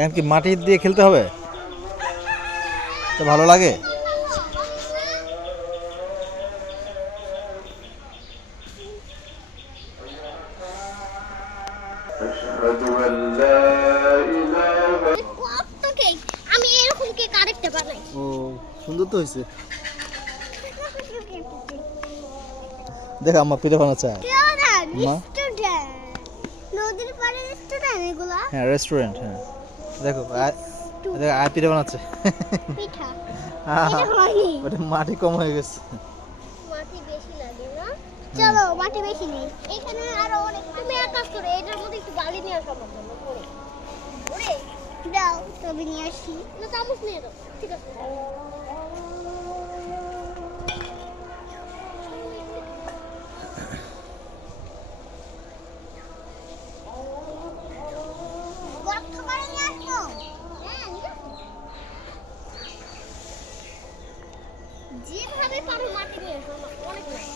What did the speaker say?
এখন কি মাটি দিয়ে খেলতে হবে? তো ভালো লাগে? কত কেক, আমি এরকম কেক আরেকটা বানাই। ও সুন্দর তো হয়েছে। দেখ আম্মা পিঠা বানাচ্ছে। মা নদীর পাড়ে রেস্টুরেন্ট এগুলা। হ্যাঁ রেস্টুরেন্ট, হ্যাঁ দেখো দেখো আয় পিঠা বানাচ্ছে। পিঠা আহা, এটা হয়নি, ওটা মাটি কম হয়ে গেছে। মাটি বেশি লাগে না? চলো মাটি বেশি নেই এখানে, আরো অনেক। তুমি এক কাজ করো, এটার মধ্যে একটু বালি নিয়ে আসো আমার জন্য, পরে পরে দাও, তবে নিয়ে আসি না, চামচ নিয়ে দাও। ঠিক আছে, গর্ত করে নিয়ে আসবো। হ্যাঁ, নিয়ে আসো। যেভাবে পারো মাটি নিয়ে এসো, অনেক লাগে।